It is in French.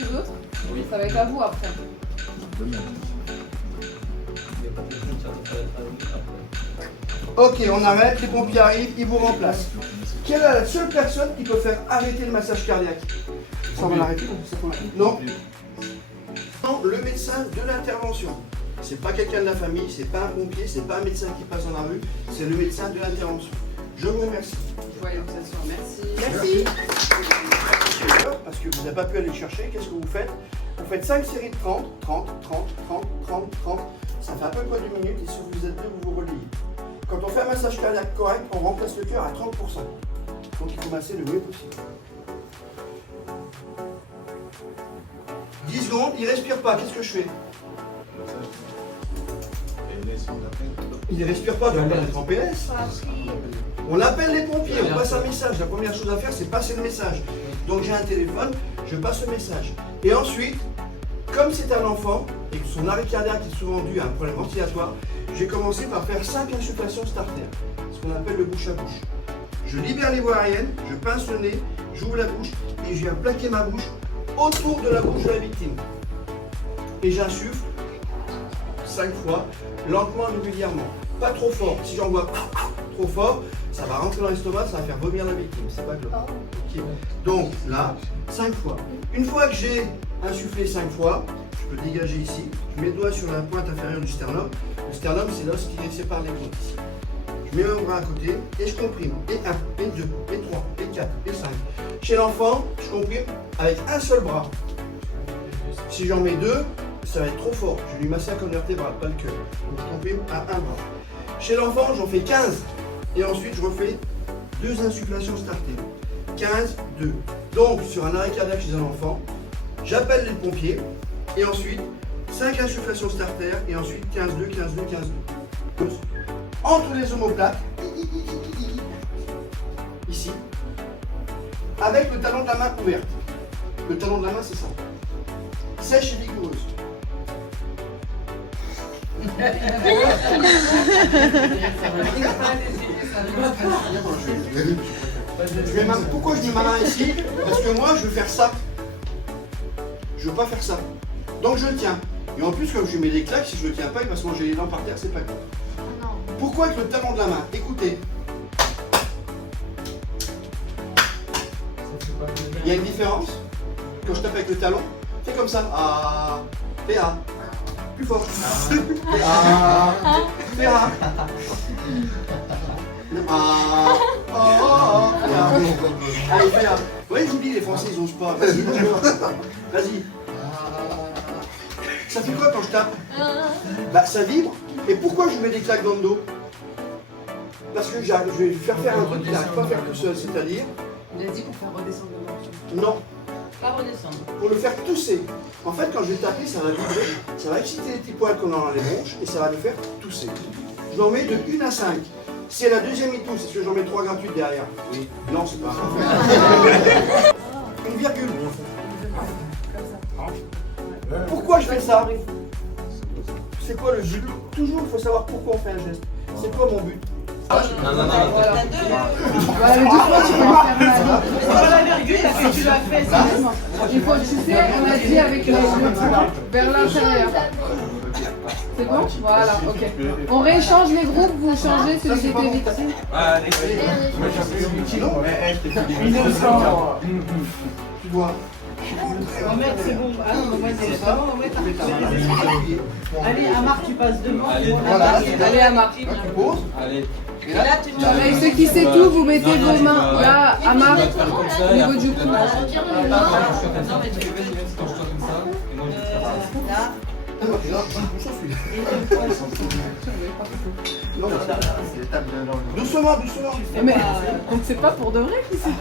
les autres. Oui. Ça va être à vous après. Ok, on arrête, les pompiers arrivent, ils vous remplacent. Quelle est la seule personne qui peut faire arrêter le massage cardiaque? Ça, on va l'arrêter. Non. Non, le médecin de l'intervention. C'est pas quelqu'un de la famille, c'est pas un pompier, c'est pas un médecin qui passe dans la rue, c'est le médecin de l'intervention. Je vous remercie. Joyeuse session, merci. Merci. Parce que vous n'avez pas pu aller chercher, qu'est-ce que vous faites? Vous faites 5 séries de 30, 30, 30, 30, 30, 30. Ça fait à peu près 2 minutes et si vous êtes deux, vous vous relayez. Quand on fait un massage cardiaque correct, on remplace le cœur à 30%. Donc il faut masser le mieux possible. 10 secondes, il ne respire pas, qu'est-ce que je fais? Il ne respire pas, donc on va être en PLS. On appelle les pompiers, on passe un message. La première chose à faire, c'est passer le message. Donc j'ai un téléphone, je passe le message. Et ensuite, comme c'est un enfant et que son arrêt cardiaque est souvent dû à un problème ventilatoire, j'ai commencé par faire 5 insufflations starter, ce qu'on appelle le bouche à bouche. Je libère les voies aériennes, je pince le nez, j'ouvre la bouche et je viens plaquer ma bouche autour de la bouche de la victime. Et j'insuffle 5 fois, lentement et régulièrement. Pas trop fort. Si j'envoie trop fort, ça va rentrer dans l'estomac, ça va faire vomir la victime. C'est pas global. Okay. Donc là, 5 fois. Une fois que j'ai insufflé 5 fois, je peux dégager ici. Je mets le doigt sur la pointe inférieure du sternum. Le sternum, c'est l'os qui sépare les côtes ici. Je mets mon bras à côté et je comprime. Et 1, et 2, et 3, et 4, et 5. Chez l'enfant, je comprime avec un seul bras. Si j'en mets 2, ça va être trop fort. Je vais lui masser la colonne vertébrale, pas le cœur. Donc je comprime à un bras. Chez l'enfant, j'en fais 15. Et ensuite, je refais 2 insufflations starter. 15, 2. Donc, sur un arrêt cardiaque chez un enfant, j'appelle les pompiers. Et ensuite, 5 insufflations starter. Et ensuite, 15, 2, 15, 2, 15, 2. Entre les omoplates, ici, avec le talon de la main ouverte. Le talon de la main, c'est ça. Sèche et vigoureuse. Pourquoi je mets ma main ici? Parce que moi, je veux faire ça. Je veux pas faire ça. Donc je le tiens. Et en plus, comme je lui mets des claques, si je le tiens pas, il va se manger les dents par terre, c'est pas grave. Pourquoi avec le talon de la main? Écoutez. Il y a une différence. Quand je tape avec le talon, fais comme ça. Ah, fais A. Plus fort. Ah, fais A. Ah, oh, allez, fais A. Oui, je vous dis, les Français, ils osent pas. Vas-y, vas-y. Ça fait quoi quand je tape? Bah, ça vibre. Et pourquoi je mets des claques dans le dos? Parce que je vais faire un truc qu'il n'arrive pas à faire tout seul, c'est-à-dire... Il a dit pour faire redescendre le morceau. Non. Pas redescendre. Pour le faire tousser. En fait, quand je vais taper, ça va vibrer, ça va exciter les petits poils qu'on a dans les bronches et ça va le faire tousser. Je l'en mets de 1 à 5. Si à la deuxième il tousse, est-ce que j'en mets 3 gratuites derrière? Oui. Non, c'est pas ça. Une virgule. Pourquoi je fais ça? C'est quoi le but? Toujours, il faut savoir pourquoi on fait un geste. C'est quoi mon but? Non. Voilà, le doucement, tu peux le faire mal. C'est pas la virgule, parce que tu l'as fait, c'est doucement. Il faut, tu sais, on a dit avec les vers l'intérieur. C'est bon? Voilà, ok. On rééchange les groupes, vous changez celui qui était vite. Allez, Tu dois. Mohamed, c'est bon. Ah non, Mohamed, c'est pas bon. Mohamed, allez, Amar, tu passes devant. Allez, Amar. Tu poses. allez. Et là, Et ceux qui sait tout, vous mettez vos mains là, Amar, au niveau du cou. Quand je suis comme ça, et moi je traverse. Là. Doucement, doucement. Mais donc c'est pas pour de vrai ici.